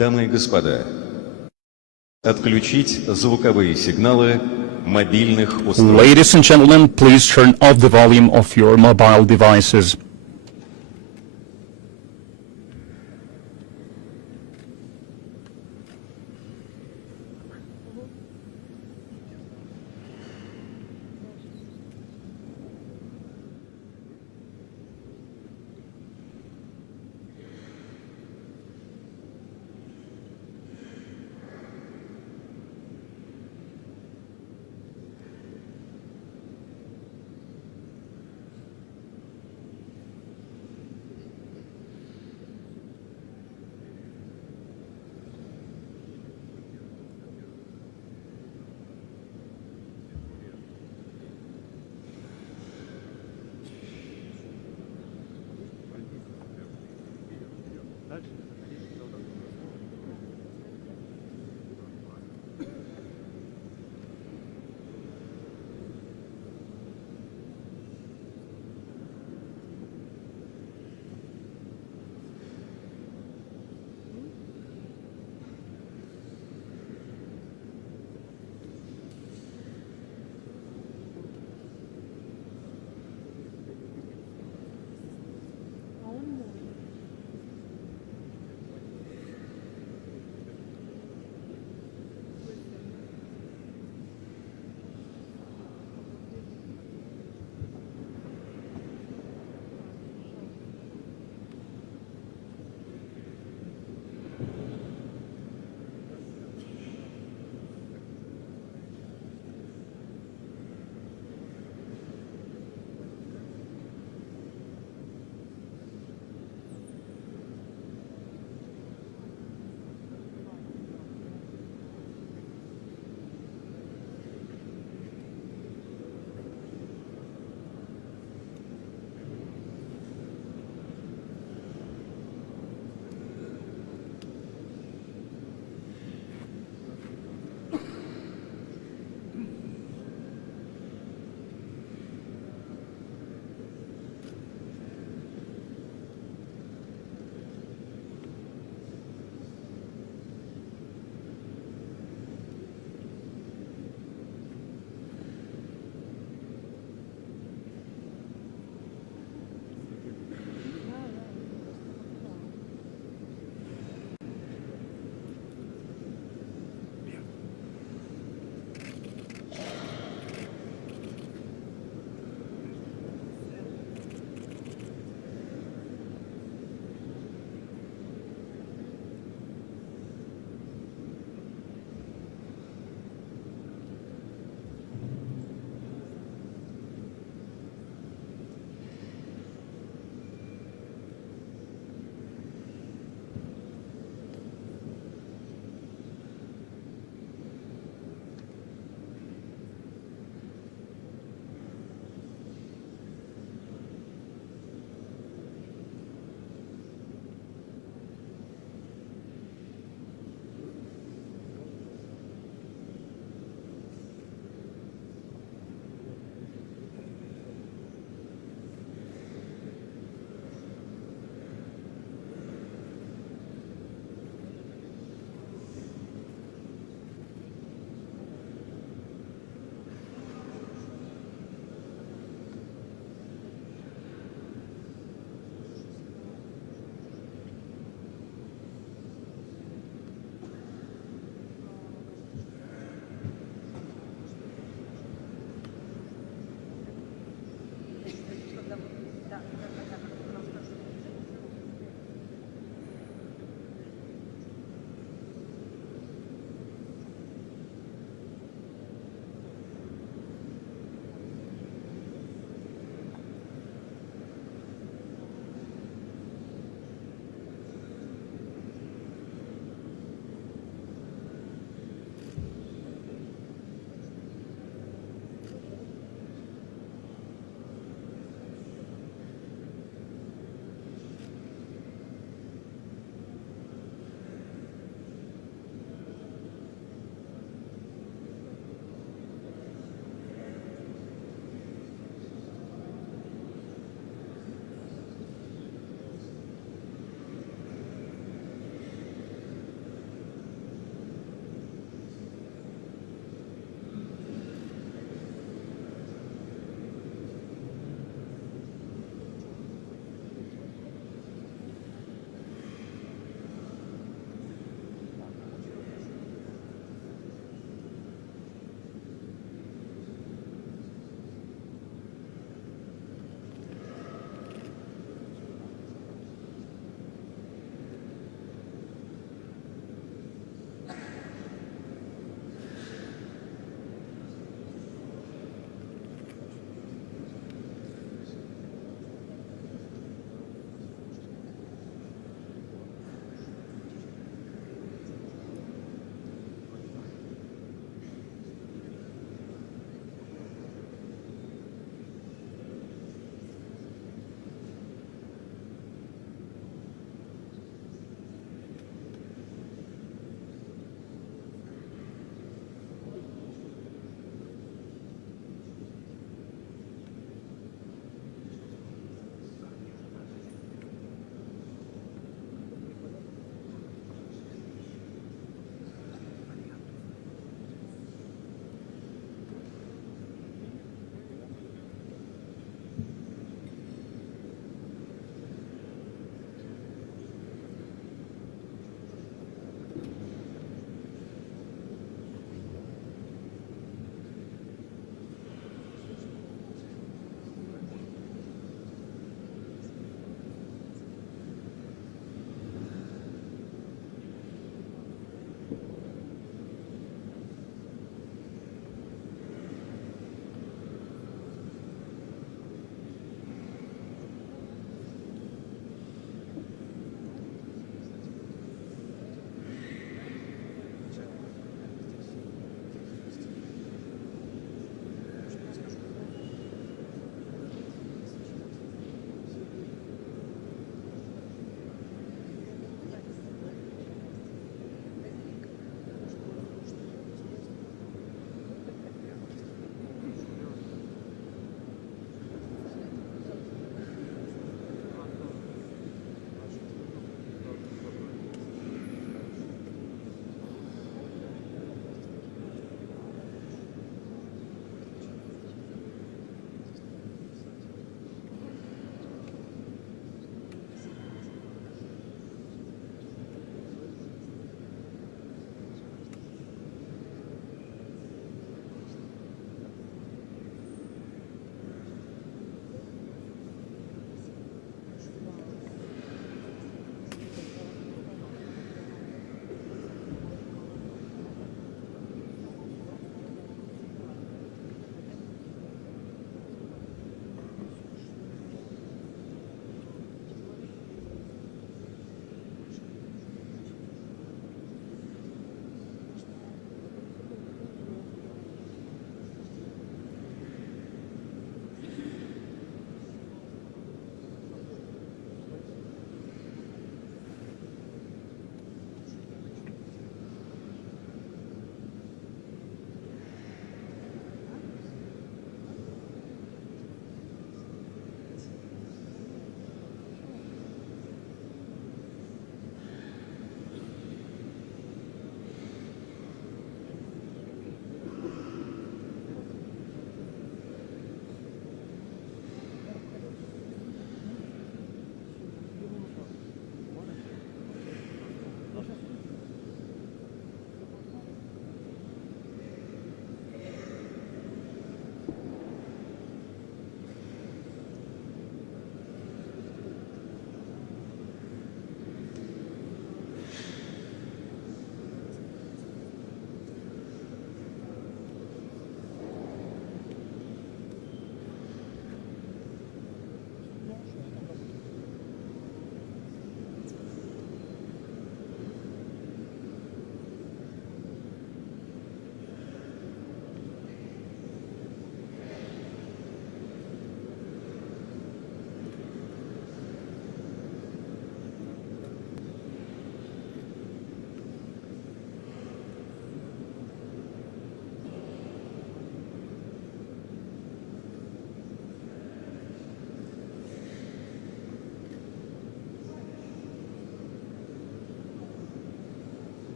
Дамы и господа, отключить звуковые сигналы мобильных устройств. Ladies and gentlemen, please turn off the volume of your mobile devices.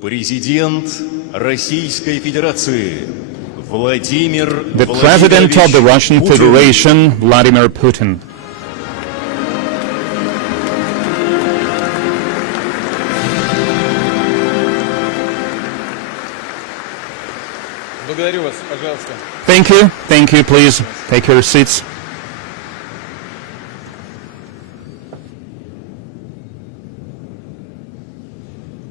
Президент Российской Федерации Владимир The President of the Russian Putin. Federation, Vladimir Putin. Благодарю вас, пожалуйста. Thank you, please take your seats.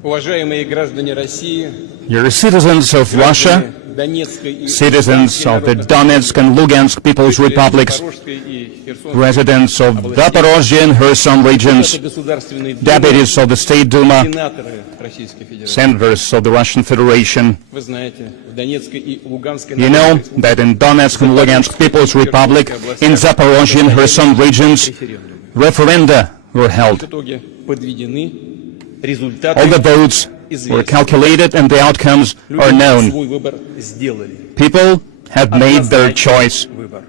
Уважаемые граждане России, You're citizens of Russia, Донецкой и citizens of the Donetsk and Lugansk People's Republics, Запорожской и Херсонской residents of Zaporižju and Herson regions, государственные deputies of the State Duma, сенаторы Российской Федерации. senators of the Russian Federation. Вы знаете, в Донецкой и Луганской You know that in Donetsk and Lugansk People's Republic, in Zaporižju and Herson regions, referenda were в held. итоге подведены All the результаты, votes were calculated and the outcomes are люди known. свой выбор сделали. People have made their choice, Выбор.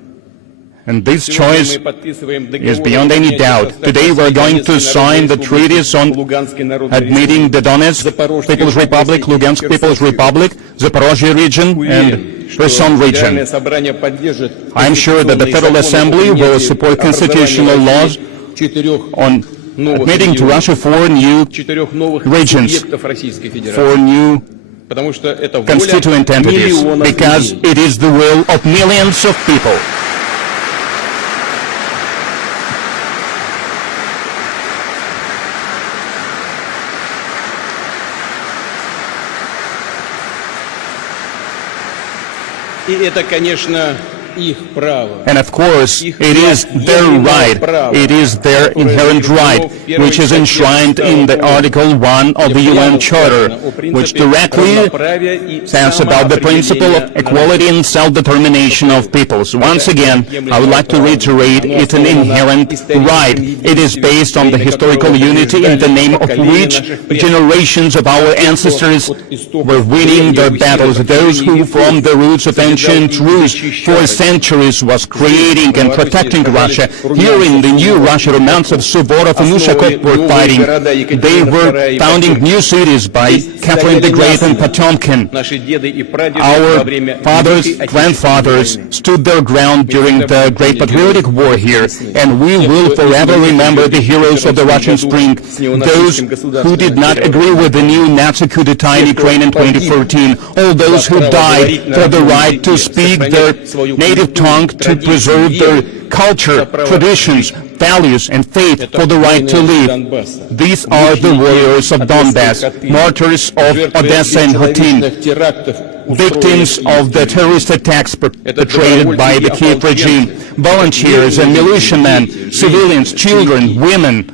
and this Сегодня choice мы подписываем is договор beyond о any принятии doubt. в состав Today we are going to Донецкой sign the Народной treaties Республики, on Луганской Народной admitting the Donetsk Запорожской People's Republic, Республики, Lugansk People's Херсонской. Republic, Zaporozhye region, and Уверен, что Kherson Федеральное region. собрание поддержит I am sure that the Federal Assembly will support constitutional laws on admitting to Russia four new regions, four new потому что это воля constituent entities, миллионов because людей. it is the will of millions of people. И это, конечно, их право. And of course, it is their right, it is their inherent right, which is enshrined in the Article 1 of the UN Charter, which directly says about the principle of equality and self-determination of peoples. Once again, I would like to reiterate, it's an inherent right. It is based on the historical unity in the name of which generations of our ancestors were winning their battles. Those who, from the roots of ancient Rus for centuries, was creating and protecting Russia. Here in the new Russia, the mounts of Suvorov and Ushakov were fighting. They were founding new cities by Catherine the Great and Potemkin. Our fathers, grandfathers stood their ground during the Great Patriotic War here, and we will forever remember the heroes of the Russian Spring, those who did not agree with the new Nazi coup d'etat in Ukraine in 2014, all those who died for the right to speak their native tongue, to preserve their culture, traditions, values, and faith, for the right to live. These are the warriors of Donbass, martyrs of Odessa and Hotin, victims of the terrorist attacks perpetrated by the Kiev regime, volunteers and militiamen, civilians, children, women,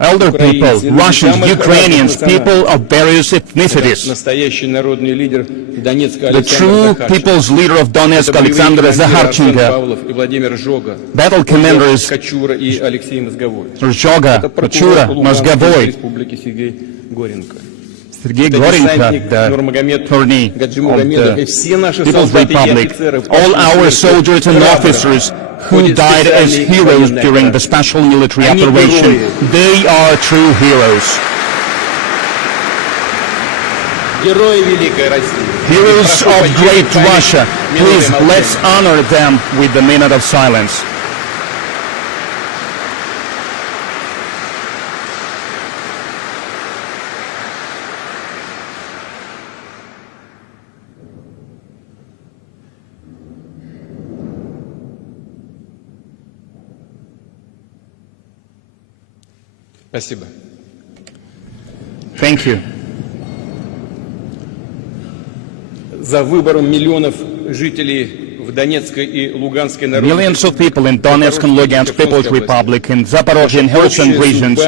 elder people, Russians, Ukrainians, people of various ethnicities. The true people's leader of Donetsk, Alexander Zakharchenko, battle commanders Zhozga, Kochura, Mozgovoy, Sergei Gorenko, the attorney of the People's Republic, all our soldiers and officers who died as heroes during the special military operation. They are true heroes. Heroes of great Russia. Please, let's honor them with the minute of silence. Спасибо. Thank you. За выбором миллионов жителей в Донецкой и Луганской народной Millions of people in Donetsk and Lugansk People's Republic, in Zaporozhye and Herson regions,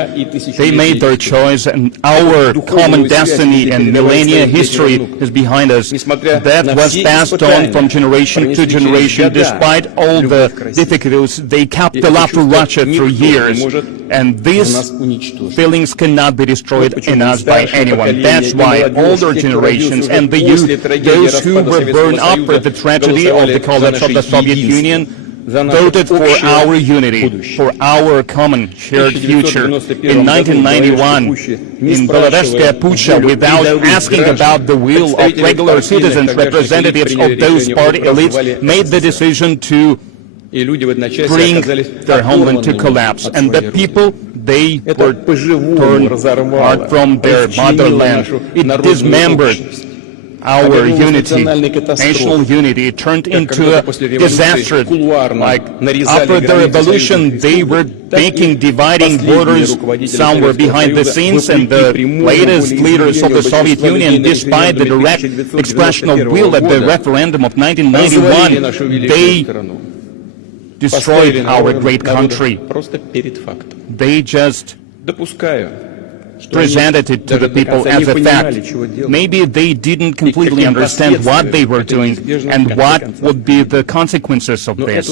they made their choice, and our common destiny and millennia history is behind us. That was passed on from generation to generation. Despite all the difficulties, they kept the love for Russia through years, and these feelings cannot be destroyed in us by anyone. That's why older generations and the youth, those who were burned up for the tragedy of the collapse of the Soviet Union, voted for our unity, for our common shared future. In 1991, in Belorusskaya Pucha, without asking about the will of regular citizens, representatives of those party elites made the decision to bring their homeland to collapse. And the people, they were torn apart from their motherland. It dismembered our unity, national unity. It turned into a disaster. Like after the revolution, they were making dividing borders somewhere behind the scenes, and the latest leaders of the Soviet Union, despite the direct expression of will at the referendum of 1991, they destroyed our great country. They just presented it to the people as a fact. Maybe they didn't completely understand what they were doing and what would be the consequences of this.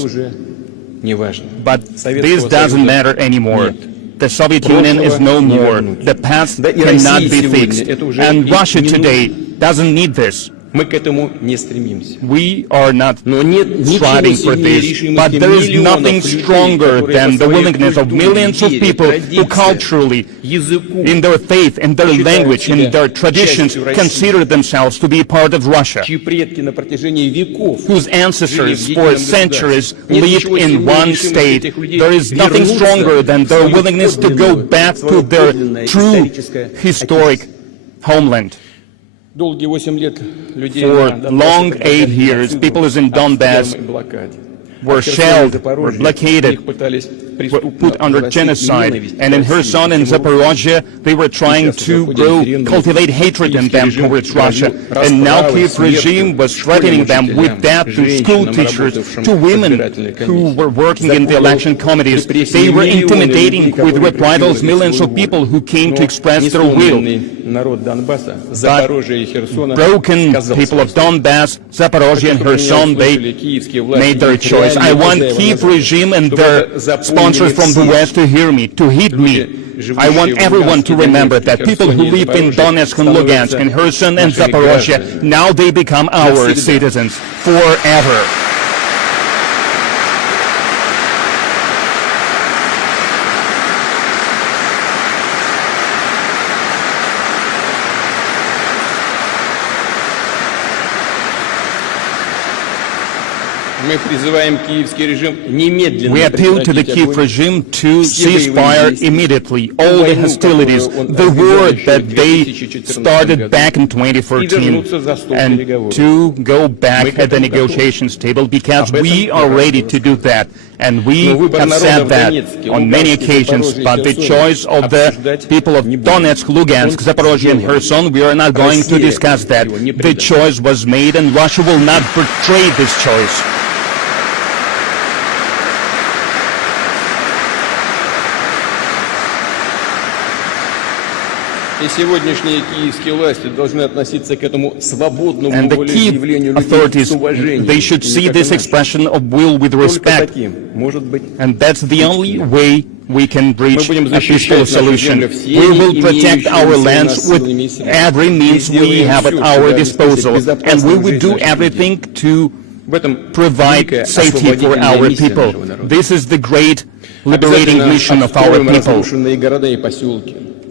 But this doesn't matter anymore. The Soviet Union is no more. The past cannot be fixed. And Russia today doesn't need this. We are not striving for this, but there is nothing stronger than the willingness of millions of people who culturally, in their faith, in their language, in their traditions, consider themselves to be part of Russia, whose ancestors for centuries lived in one state. There is nothing stronger than their willingness to go back to their true historic homeland. For long 8 years, people in Donbass were shelled, were blockaded, were put under genocide. And in Herson and Zaporižju, they were trying to cultivate hatred in them towards Russia. And now Kiev regime was threatening them with that to school teachers, to women who were working in the election committees. They were intimidating with reprisals millions of people who came to express their will. But broken people of Donbass, Zaporižju and Herson, they made their choice. I want Kiev regime and their sponsors from the West to hear me, to heed me. I want everyone to remember that people who live in Donetsk and Lugansk and Herson and Zaporižju, now they become our citizens forever. Мы призываем киевский режим немедленно. We appeal to the Kiev regime to cease fire immediately, all the hostilities, the war that they started back in 2014, and to go back at the negotiations table, because we are ready to do that. And we have said that on many occasions, but the choice of the people of Donetsk, Lugansk, Zaporižju and Herson, we are not going to discuss that. The choice was made, and Russia will not betray this choice. И сегодняшние киевские власти должны относиться к этому свободному And the волеизъявлению Kiev authorities, с уважением. they should see this expression of will with respect. And that's the only way we can reach a peaceful solution. We will protect our lands with every means we have at our disposal. And we will do everything to provide safety for our people. This is the great liberating mission of our people.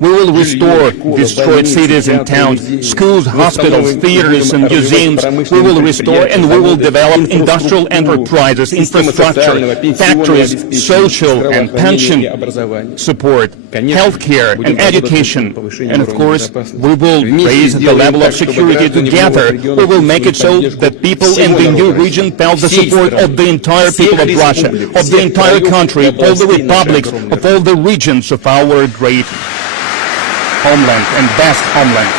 We will restore destroyed cities and towns, schools, hospitals, theaters, and museums. We will restore and we will develop industrial enterprises, infrastructure, factories, social and pension support, healthcare and education. And of course, we will raise the level of security together. We will make it so that people in the new region felt the support of the entire people of Russia, of the entire country, of all the republics, of all the regions of our great homeland and best homeland.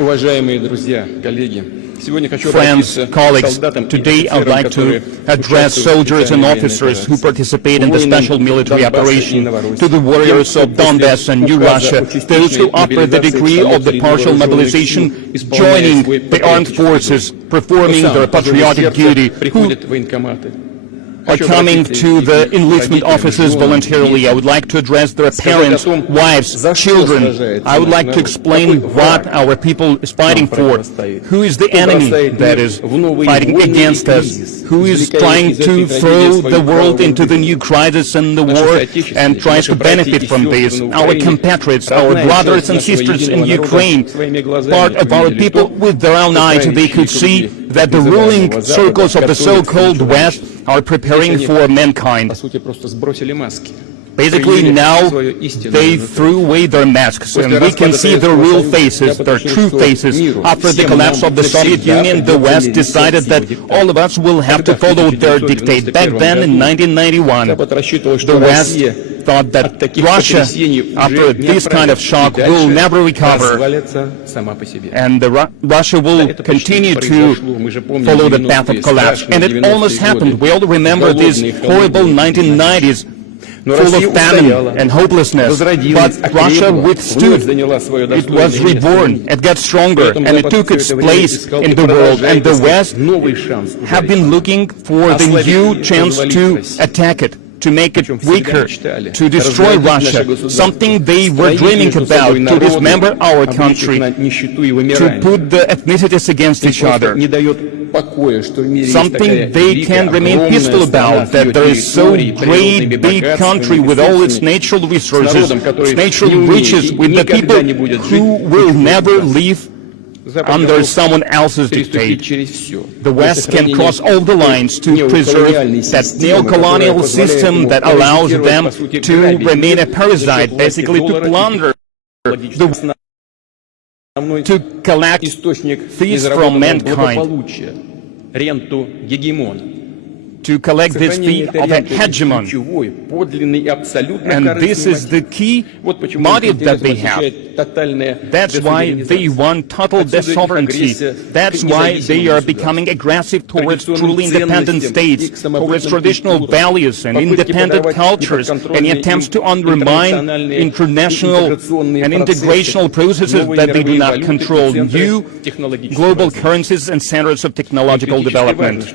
Уважаемые друзья, коллеги, сегодня хочу Friends, colleagues, today I would like to address soldiers and officers who participate in the special military operation, to the warriors of Donbass and New Russia, those who offer the decree of the partial mobilization, joining the armed forces, performing their patriotic duty, who are coming to the enlistment offices voluntarily. I would like to address their parents, wives, children. I would like to explain what our people is fighting for. Who is the enemy that is fighting against us? Who is trying to throw the world into the new crisis and the war and tries to benefit from this? Our compatriots, our brothers and sisters in Ukraine, part of our people with their own eyes, they could see that the ruling circles of the so-called West are preparing for mankind. Basically, now they threw away their masks, and we can see their real faces, their true faces. After the collapse of the Soviet Union, the West decided that all of us will have to follow their dictate. Back then, in 1991, the West thought that Russia, after this kind of shock, will never recover, and Russia will continue to follow the path of collapse. And it almost happened. We all remember these horrible 1990s, full of famine and hopelessness, but Russia withstood. It was reborn, it got stronger, and it took its place in the world, and the West have been looking for the new chance to attack it, to make it weaker, to destroy Russia, something they were dreaming about, to dismember our country, to put the ethnicities against each other, something they can remain peaceful about, that there is so great, big country with all its natural resources, its natural riches, with the people who will never live under someone else's dictate. The West can cross all the lines to preserve that neo-colonial system that allows them to remain a parasite, basically to plunder, to collect fees from mankind, to collect this fee of a hegemon. And this is the key motive that they have. That's why they want total sovereignty. That's why they are becoming aggressive towards truly independent states, towards traditional values and independent cultures, and attempts to undermine international and integrational processes that they do not control, new global currencies and centers of technological development.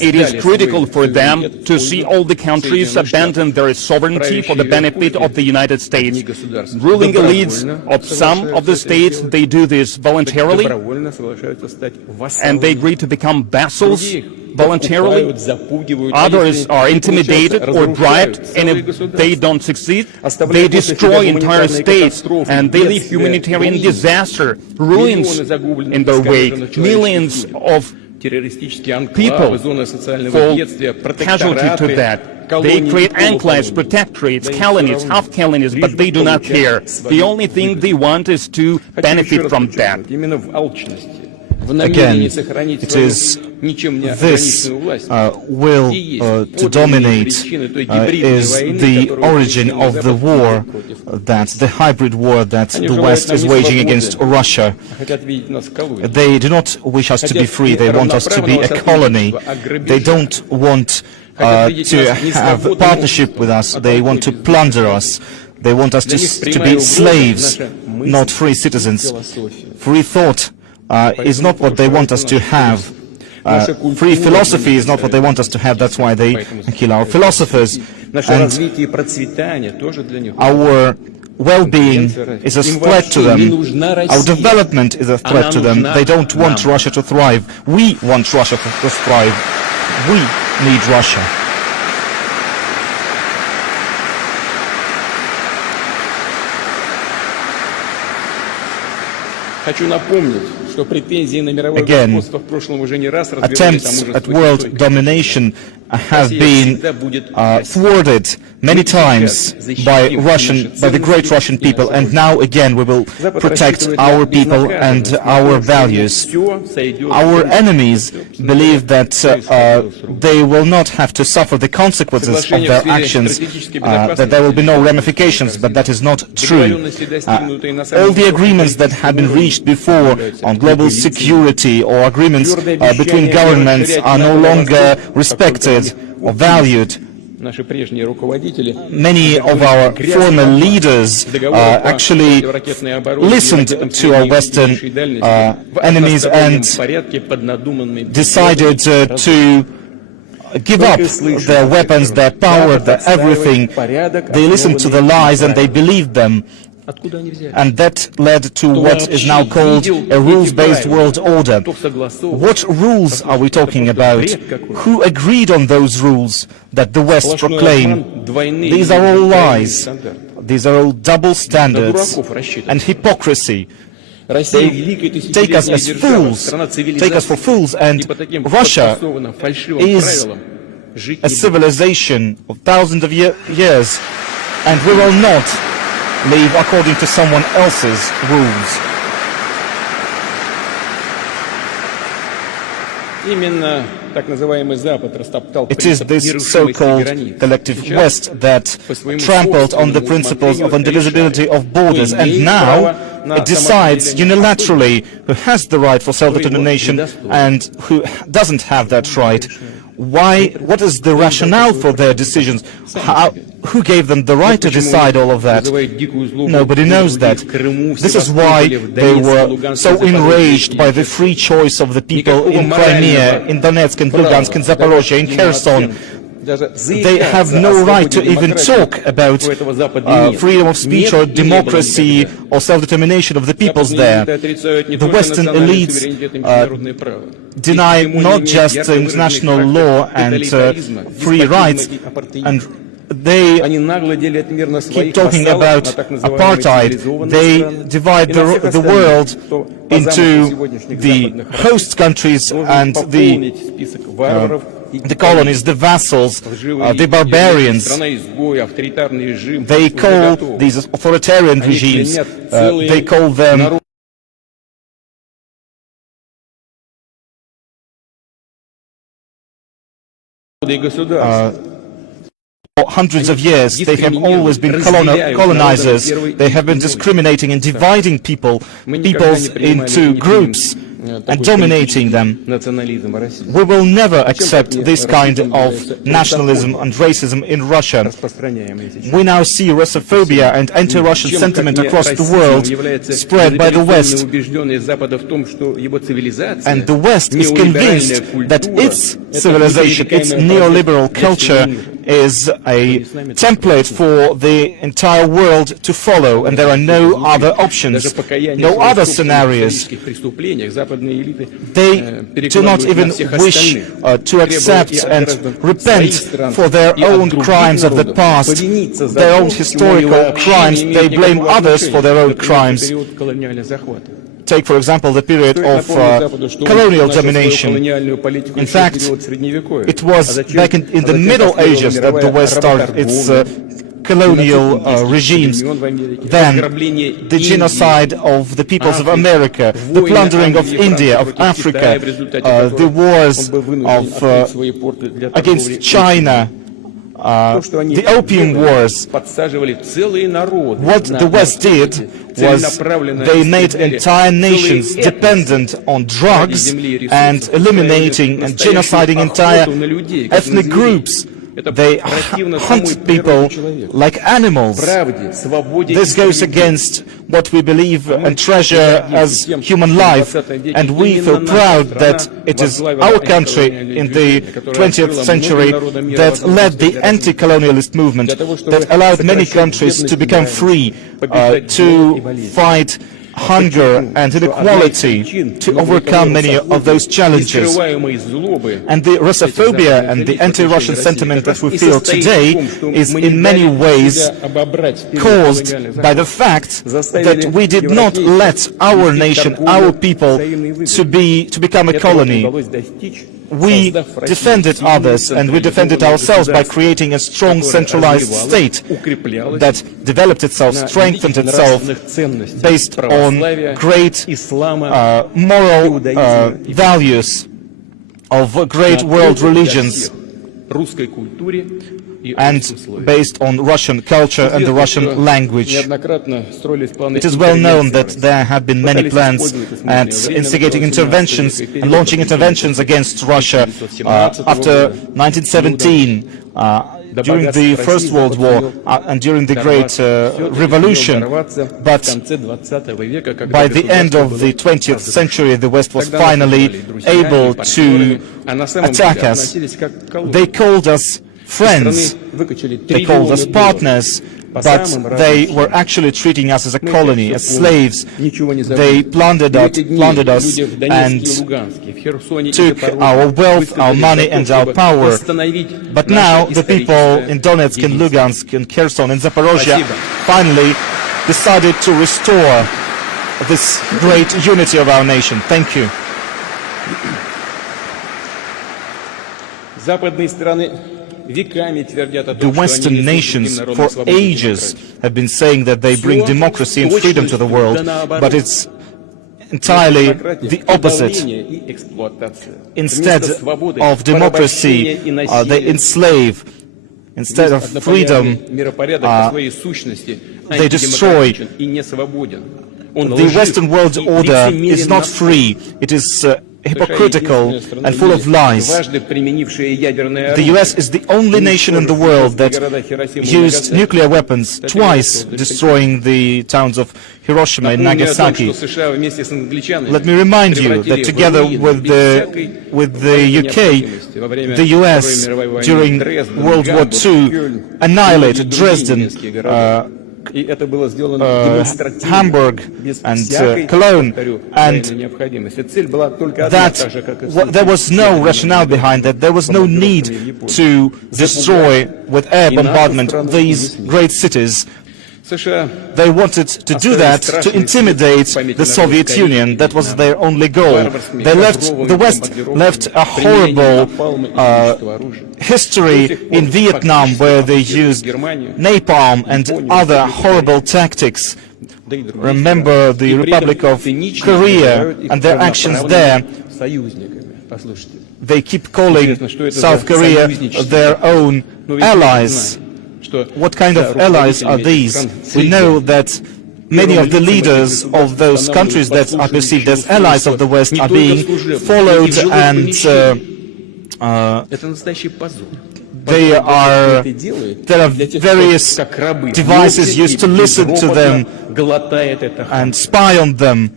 It is critical for them to see all the countries abandon their sovereignty for the benefit of the United States. Ruling elites of some of the states, they do this voluntarily, and they agree to become vassals voluntarily. Others are intimidated or bribed, and if they don't succeed, they destroy entire states, and they leave humanitarian disaster, ruins in their wake. Millions of people fall casualty to that. They create enclaves, protectorates, colonies, half colonies, but they do not care. The only thing they want is to benefit from that. Again, it is this will to dominate is the origin of the war, the hybrid war that the West is waging against Russia. They do not wish us to be free, they want us to be a colony. They don't want to have a partnership with us, they want to plunder us. They want us to be slaves, not free citizens. Free thought is not what they want us to have. Free philosophy is not what they want us to have. That's why they kill our philosophers. And our well-being is a threat to them. Our development is a threat to them. They don't want Russia to thrive. We want Russia to thrive. We need Russia. Again, attempts at world domination have been thwarted many times by the great Russian people, and now again we will protect our people and our values. Our enemies believe that they will not have to suffer the consequences of their actions, that there will be no ramifications, but that is not true. All the agreements that have been reached before on global security or agreements between governments are no longer respected or valued. Many of our former leaders actually listened to our Western enemies and decided to give up their weapons, their power, their everything. They listened to the lies and they believed them. And that led to what is now called a rules-based world order. What rules are we talking about? Who agreed on those rules that the West proclaim? These are all lies. These are all double standards and hypocrisy. They take us as fools, take us for fools, and Russia is a civilization of thousands of years, and we will not live according to someone else's rules. It is this so-called collective West that trampled on the principles of indivisibility of borders, and now it decides unilaterally who has the right for self-determination and who doesn't have that right. Why? What is the rationale for their decisions? Who gave them the right to decide all of that? Nobody knows that. This is why they were so enraged by the free choice of the people in Crimea, in Donetsk, in Lugansk, in Zaporizhju, in Herson. They have no right to even talk about freedom of speech or democracy or self-determination of the peoples there. The Western elites deny not just international law and free rights, and they keep talking about apartheid. They divide the world into the host countries and the colonies, the vassals, the barbarians. They call these authoritarian regimes, they call them hundreds of years. They have always been colonizers. They have been discriminating and dividing peoples into groups and dominating them. We will never accept this kind of nationalism and racism in Russia. We now see Russophobia and anti-Russian sentiment across the world spread by the West. And the West is convinced that its civilization, its neoliberal culture, is a template for the entire world to follow, and there are no other options, no other scenarios. They do not even wish to accept and repent for their own crimes of the past, their own historical crimes. They blame others for their own crimes. Take, for example, the period of colonial domination. In fact, it was back in the Middle Ages that the West started its colonial regimes. Then the genocide of the peoples of America, the plundering of India, of Africa, the wars against China, the Opium Wars. What the West did was they made entire nations dependent on drugs and eliminating and genociding entire ethnic groups. They hunt people like animals. This goes against what we believe and treasure as human life, and we feel proud that it is our country in the 20th century that led the anti-colonialist movement, that allowed many countries to become free, to fight hunger and inequality, to overcome many of those challenges. And the Russophobia and the anti-Russian sentiment that we feel today is in many ways caused by the fact that we did not let our nation, our people, to become a colony. We defended others and we defended ourselves by creating a strong centralized state that developed itself, strengthened itself based on great moral values of great world religions and based on Russian culture and the Russian language. It is well known that there have been many plans at instigating interventions and launching interventions against Russia after 1917. during the First World War and during the Great Revolution, but by the end of the 20th century, the West was finally able to attack us. They called us friends, they called us partners, but they were actually treating us as a colony, as slaves. They plundered us and took our wealth, our money and our power. But now the people in Donetsk and Lugansk and Herson and Zaporižju finally decided to restore this great unity of our nation. Thank you. The Western nations for ages have been saying that they bring democracy and freedom to the world, but it's entirely the opposite. Instead of democracy, they enslave. Instead of freedom, they destroy. The Western world order is not free. It is hypocritical and full of lies. The US is the only nation in the world that used nuclear weapons, twice destroying the towns of Hiroshima and Nagasaki. Let me remind you that together with the UK, the US during World War II annihilated Dresden, Hamburg and Cologne, and that there was no rationale behind that. There was no need to destroy with air bombardment these great cities. They wanted to do that to intimidate the Soviet Union. That was their only goal. The West left a horrible history in Vietnam, where they used napalm and other horrible tactics. Remember the Republic of Korea and their actions there. They keep calling South Korea their own allies. What kind of allies are these? We know that many of the leaders of those countries that are perceived as allies of the West are being followed, and there are various devices used to listen to them and spy on them.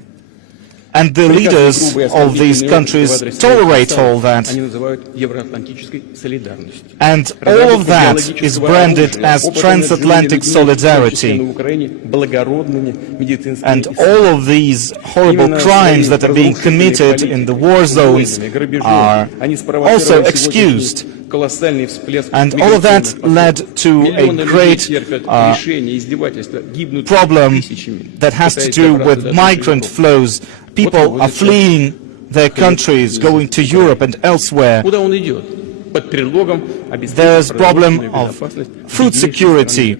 And the leaders of these countries tolerate all that. And all of that is branded as transatlantic solidarity. And all of these horrible crimes that are being committed in the war zones are also excused. And all of that led to a great problem that has to do with migrant flows. People are fleeing their countries, going to Europe and elsewhere. There's problem of food security.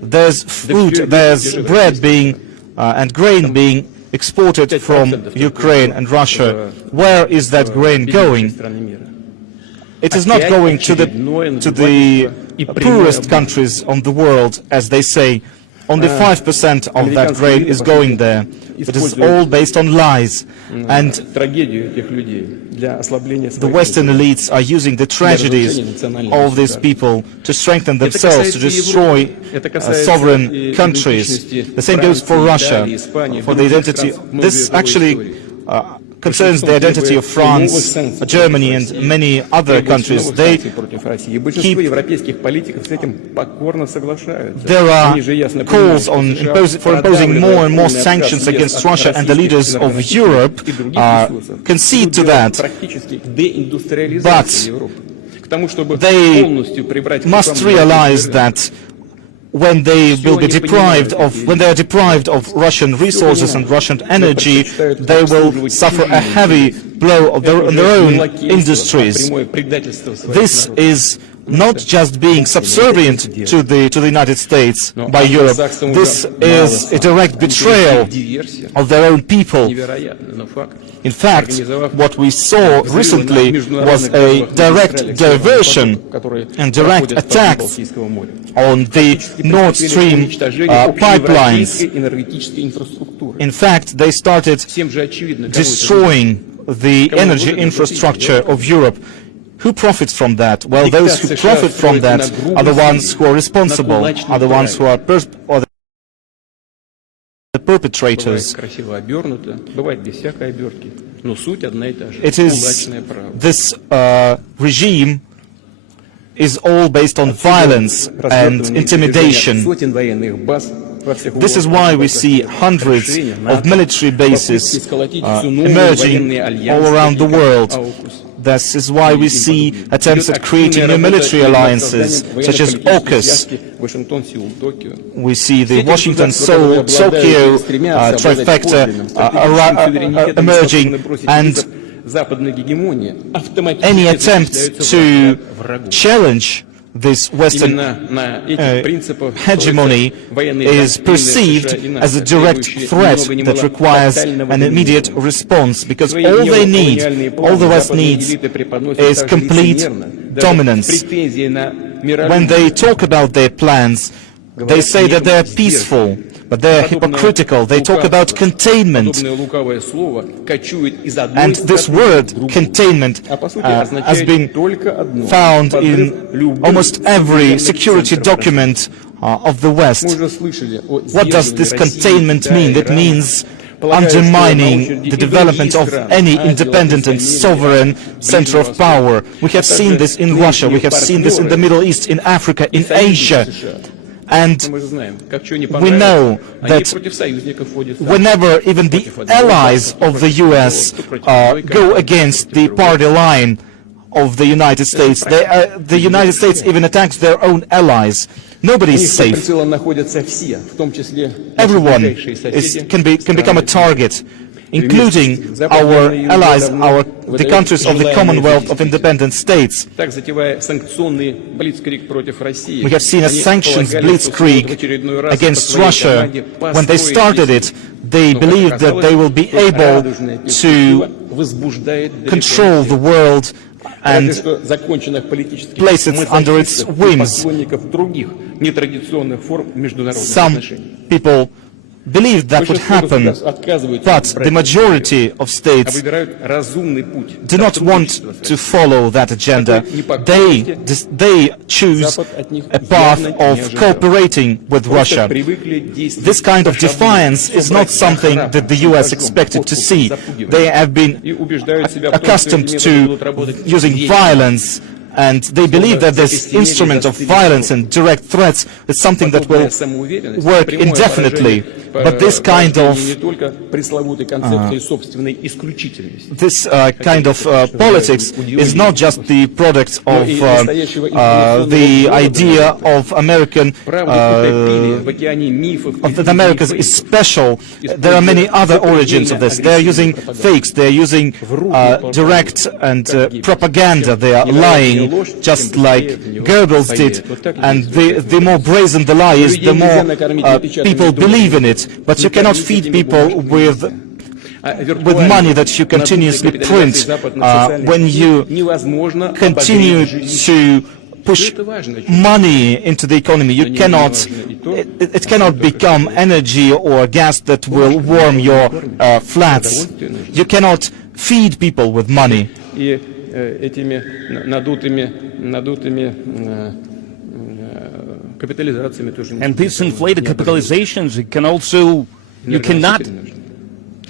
There's food, there's bread being and grain being exported from Ukraine and Russia. Where is that grain going? It is not going to the poorest countries on the world, as they say. Only 5% of that grain is going there. It is all based on lies. And the Western elites are using the tragedies of these people to strengthen themselves, to destroy sovereign countries. The same goes for Russia, for the identity. This actually concerns the identity of France, Germany and many other countries. They keep, there are calls for imposing more and more sanctions against Russia, and the leaders of Europe concede to that. But they must realize that when they are deprived of Russian resources and Russian energy, they will suffer a heavy blow on their own industries. This is not just being subservient to the United States by Europe. This is a direct betrayal of their own people. In fact, what we saw recently was a direct diversion and direct attack on the Nord Stream pipelines. In fact, they started destroying the energy infrastructure of Europe. Who profits from that? Well, those who profit from that are the ones who are responsible, are the ones who are the perpetrators. It is this regime is all based on violence and intimidation. This is why we see hundreds of military bases emerging all around the world. This is why we see attempts at creating new military alliances, such as AUKUS. We see the Washington-Seoul Tokyo trifecta emerging, and any attempt to challenge this Western hegemony is perceived as a direct threat that requires an immediate response, because all they need, all the West needs, is complete dominance. When they talk about their plans, they say that they are peaceful, but they are hypocritical. They talk about containment. And this word, containment, has been found in almost every security document of the West. What does this containment mean? It means undermining the development of any independent and sovereign center of power. We have seen this in Russia, we have seen this in the Middle East, in Africa, in Asia. And we know that whenever even the allies of the US go against the party line of the United States, the United States even attacks their own allies. Nobody is safe. Everyone can become a target, including our allies, the countries of the Commonwealth of Independent States. We have seen a sanctions blitzkrieg against Russia. When they started it, they believed that they will be able to control the world and place it under its whims. Some people believed that would happen, but the majority of states do not want to follow that agenda. They choose a path of cooperating with Russia. This kind of defiance is not something that the US expected to see. They have been accustomed to using violence, and they believe that this instrument of violence and direct threats is something that will work indefinitely. But this kind of politics is not just the product of the idea of American that America is special. There are many other origins of this. They are using fakes. They are using direct and propaganda. They are lying, just like Goebbels did. And the more brazen the lie is, the more people believe in it. But you cannot feed people with money that you continuously print. When you continue to push money into the economy, you cannot. It cannot become energy or gas that will warm your flats. You cannot feed people with money. And these inflated capitalizations, it can also, you cannot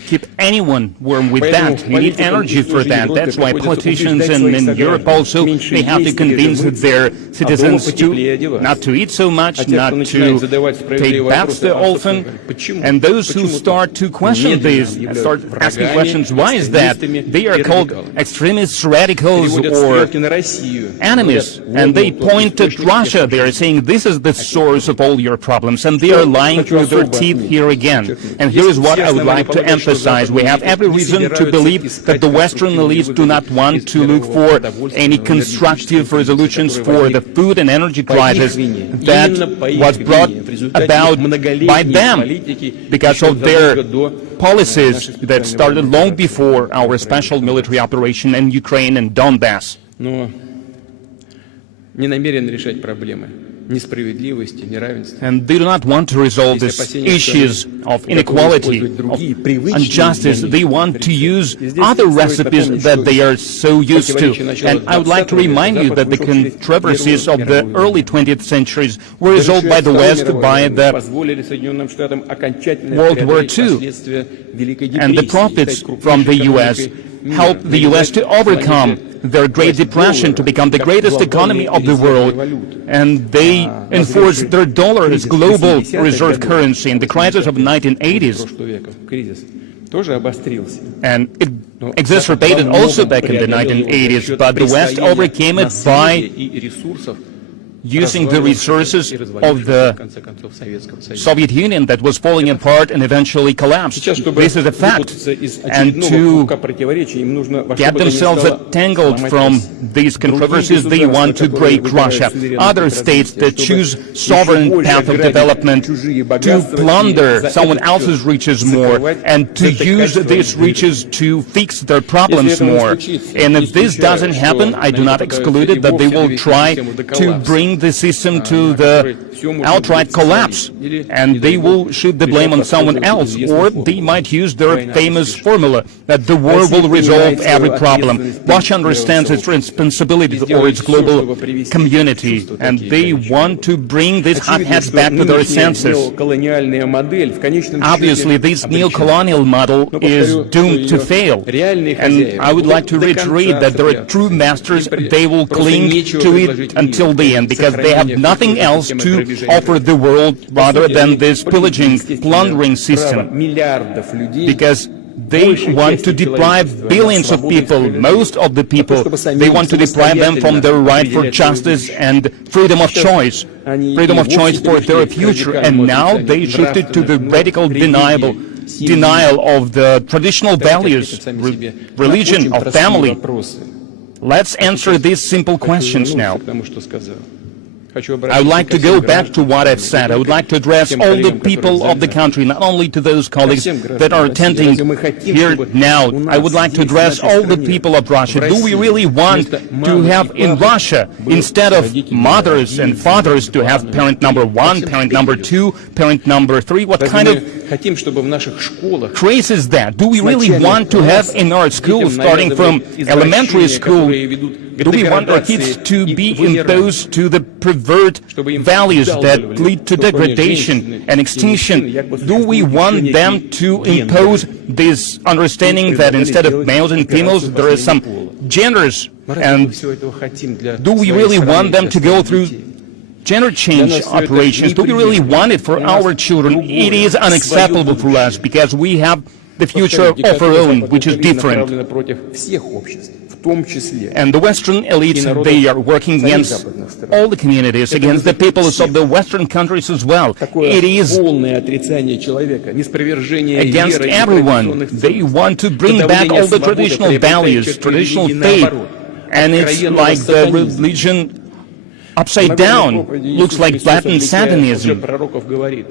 keep anyone warm with that. You need energy for that. That's why politicians in Europe also, they have to convince their citizens to not to eat so much, not to take baths so often. And those who start to question this, start asking questions, why is that? They are called extremists, radicals, or enemies. And they point at Russia. They are saying this is the source of all your problems. And they are lying through their teeth here again. And here is what I would like to emphasize. We have every reason to believe that the Western elites do not want to look for any constructive resolutions for the food and energy crisis that was brought about by them because of their policies that started long before our special military operation in Ukraine and Donbass. несправедливости, неравенства. And they do not want to resolve these issues of inequality, of injustice. They want to use other recipes that they are so used to. And I would like to remind you that the controversies of the early 20th centuries were resolved by the West by the World War II. And the profits from the U.S. helped the U.S. to overcome their Great Depression, to become the greatest economy of the world, and they enforced their dollar as global reserve currency in the crisis of the 1980s. And it exacerbated also back in the 1980s, but the West overcame it by using the resources of the Soviet Union that was falling apart and eventually collapsed. This is a fact. And to get themselves entangled from these controversies, they want to break Russia. Other states that choose sovereign path of development to plunder someone else's riches more and to use these riches to fix their problems more. And if this doesn't happen, I do not exclude it that they will try to bring the system to the outright collapse, and they will shoot the blame on someone else, or they might use their famous formula that the war will resolve every problem. Russia understands its responsibility for its global community, and they want to bring these hotheads back to their senses. Obviously, this neo-colonial model is doomed to fail, and I would like to reiterate that there are true masters. They will cling to it until the end, because they have nothing else to offer the world rather than this pillaging, plundering system, because they want to deprive billions of people, most of the people, they want to deprive them from their right for justice and freedom of choice for their future, and now they shifted to the radical denial of the traditional values, religion, of family. Let's answer these simple questions now. I would like to go back to what I've said. I would like to address all the people of the country, not only to those colleagues that are attending here now. I would like to address all the people of Russia. Do we really want to have in Russia, instead of mothers and fathers, to have parent number 1, parent number 2, parent number 3? What kind of craze is that? Do we really want to have in our schools, starting from elementary school, do we want our kids to be imposed to the pervert values that lead to degradation and extinction? Do we want them to impose this understanding that instead of males and females, there are some genders? And do we really want them to go through gender change operations? Do we really want it for our children? It is unacceptable for us, because we have the future of our own, which is different. And the Western elites, they are working against all the communities, against the peoples of the Western countries as well. It is against everyone. They want to bring back all the traditional values, traditional faith, and it's like the religion upside down. Looks like blatant Satanism.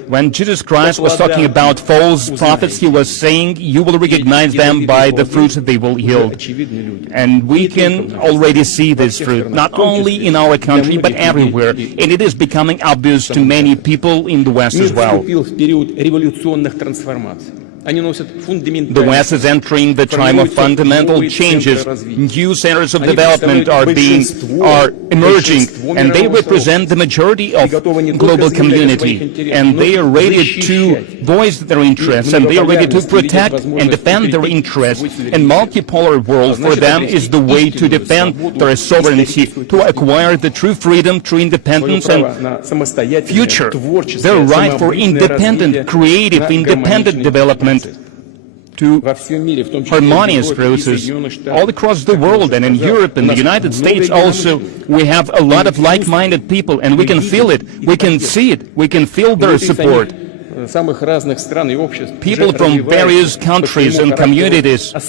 When Jesus Christ was talking about false prophets, he was saying, you will recognize them by the fruits that they will yield. And we can already see this fruit, not only in our country, but everywhere. And it is becoming obvious to many people in the West as well. The West is entering the time of fundamental changes. New centers of development are emerging, and they represent the majority of global community. And they are ready to voice their interests, and they are ready to protect and defend their interests. And multipolar world for them is the way to defend their sovereignty, to acquire the true freedom, true independence, and future. Their right for independent, creative, independent development, to harmonious process all across the world, and in Europe and the United States also. We have a lot of like-minded people, and we can feel it, we can see it, we can feel their support. People from various countries and communities, they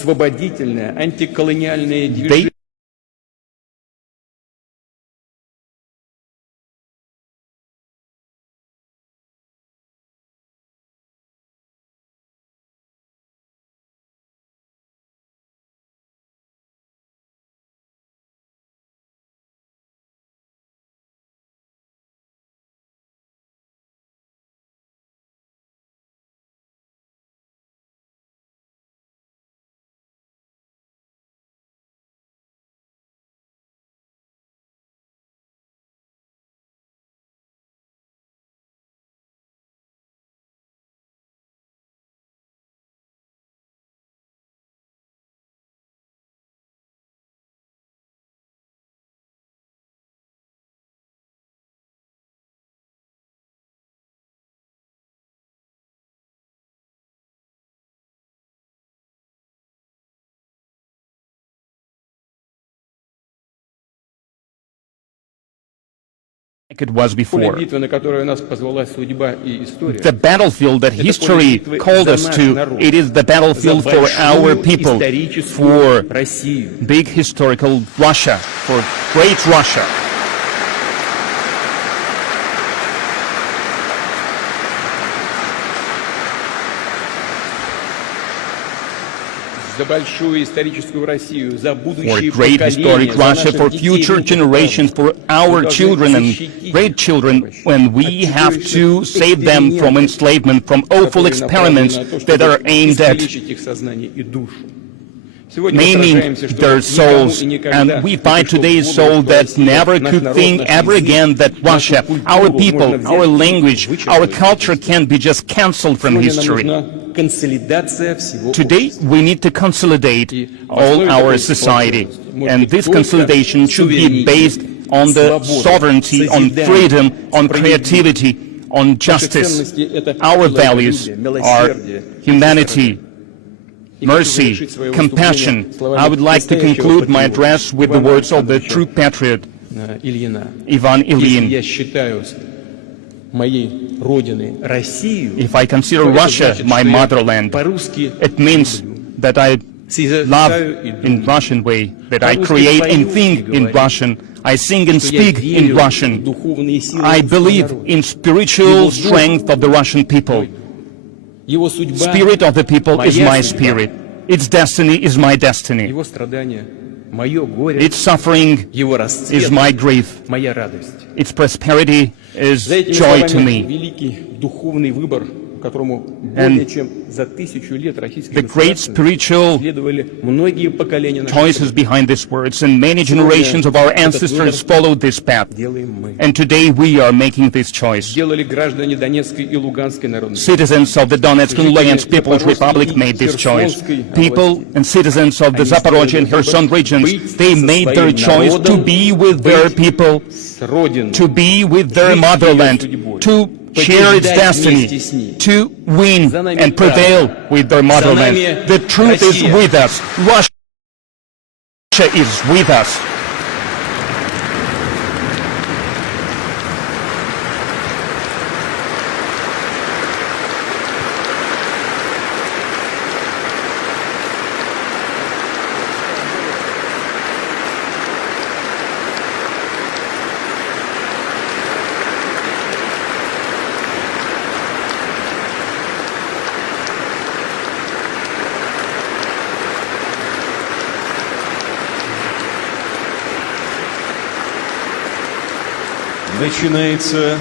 like it was Поле before. битвы, на которое нас позвала судьба и история. The battlefield that history called us to, it is the battlefield for our people, for Россию. big historical Russia, for great Russia. За большую историческую Россию, за For будущие great historic поколения, за Russia, for наших детей, future внуков, generations, for our children and great children, when we have to save them from enslavement, from awful experiments that are aimed at искалечить их сознание и душу. Сегодня мы maiming сражаемся, что their никому souls, и никогда and we не fight пришло в today's голову, soul что that Россия, never наш could народ, think наш ever язык, again that нашу Russia, культуру our можно people, взять our и language, вычеркнуть. our culture can be just cancelled from Сегодня нам history. нужна консолидация всего Today, общества. we need to consolidate all our society, and this consolidation should be based on the sovereignty, on freedom, on creativity, on justice. Our values are humanity, mercy, compassion. I would like to conclude my address with the words of the true patriot, Ильина. Ivan Если Ilyin. я считаю моей родиной Россию, If I consider то это Russia значит, my что я motherland, по-русски it means that I love in Russian way, that I create and think in Russian, I sing and speak in Russian. I believe in spiritual strength of the Russian people. Его судьба, Spirit of the people is my spirit. Its destiny is my destiny. его страдания, мое горе, Its suffering его is расцвет, my grief. моя радость. Its prosperity is За этими joy to словами me. великий духовный выбор, которому And более чем за 1000 лет российские The great spiritual следовали многие поколения наших choices behind these words, and many generations of our ancestors followed this path. делаем мы. And today we are making this choice. Делали граждане Донецкой и Луганской народности. Citizens of the Donetsk and Lugansk People's Republic made this choice. People and citizens of the Zaporozhye and Herson regions, they made their choice to be with their people, С Родиной. to be with their motherland, to share its destiny, to win and prevail with their motherland. The truth is with us. Russia is with us. Начинается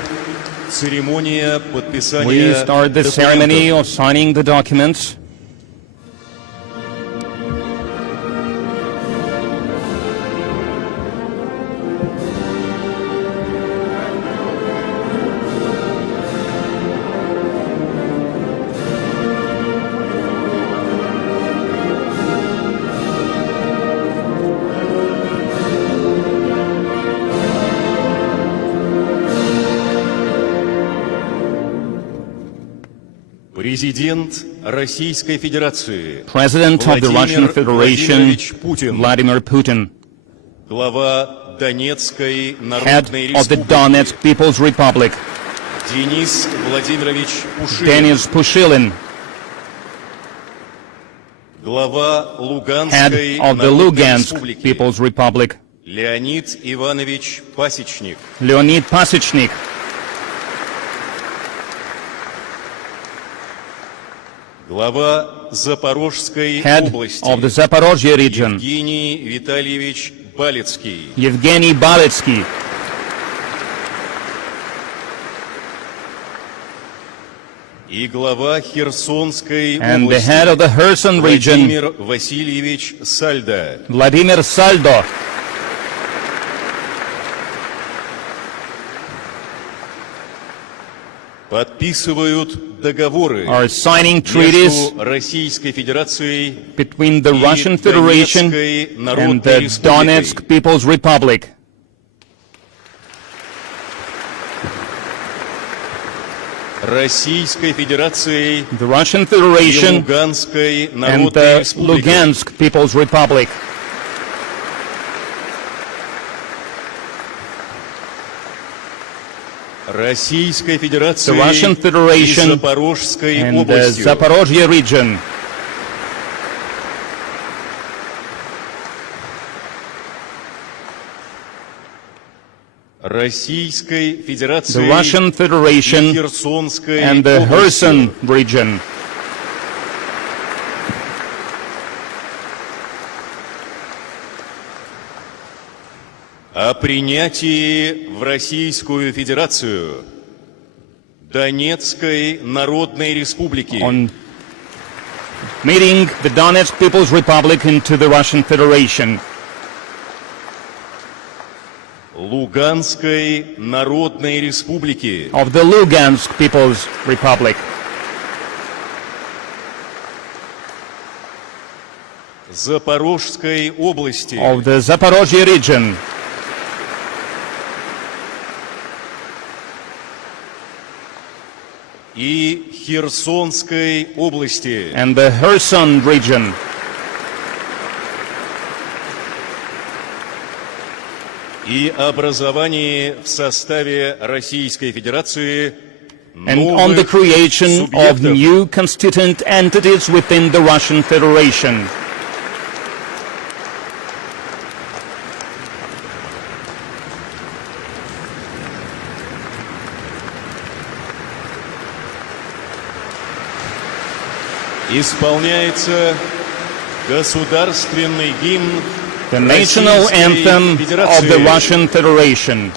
церемония We подписания start the ceremony документов. of signing the documents. Президент Российской Федерации President of the Russian Владимир Federation, Владимирович Путин, Vladimir Putin, глава Донецкой head Народной of the Республики, Donetsk People's Republic, Денис Владимирович Пушилин, Denis Pushilin, глава head Луганской of the Народной Lugansk Республики, People's Republic, Леонид Иванович Пасечник, Leonid Pasechnik, глава Запорожской head области, of the Zaporozhye region, Евгений Витальевич Балецкий, Yevgeny Baletsky, и глава Херсонской and the области head of the Herson region, Владимир Васильевич Сальдо. Vladimir Saldo, Подписывают договоры are signing treaties между Российской Федерацией between the и Russian Federation Донецкой and Народной the Республикой. Donetsk People's Republic. Российской Федерацией The Russian и Federation Луганской and Народной the Республикой. Lugansk People's Republic. Российской the Федерации Russian и Federation Запорожской and the областью. Zaporižju region, Российской the Федерации Russian и Federation Херсонской and the областью. Herson region, О принятии в Российскую Федерацию Донецкой Народной Республики, on meeting the Donetsk People's Republic into the Russian Federation, Луганской Народной Республики, of the Lugansk People's Republic, Запорожской области, of the Zaporižju region, и Херсонской области, and the Herson region, и образовании в составе Российской Федерации and on the новых creation of субъектов new constituent entities within the Russian Federation. исполняется государственный гимн The national Российской anthem of the Федерации. Russian Federation.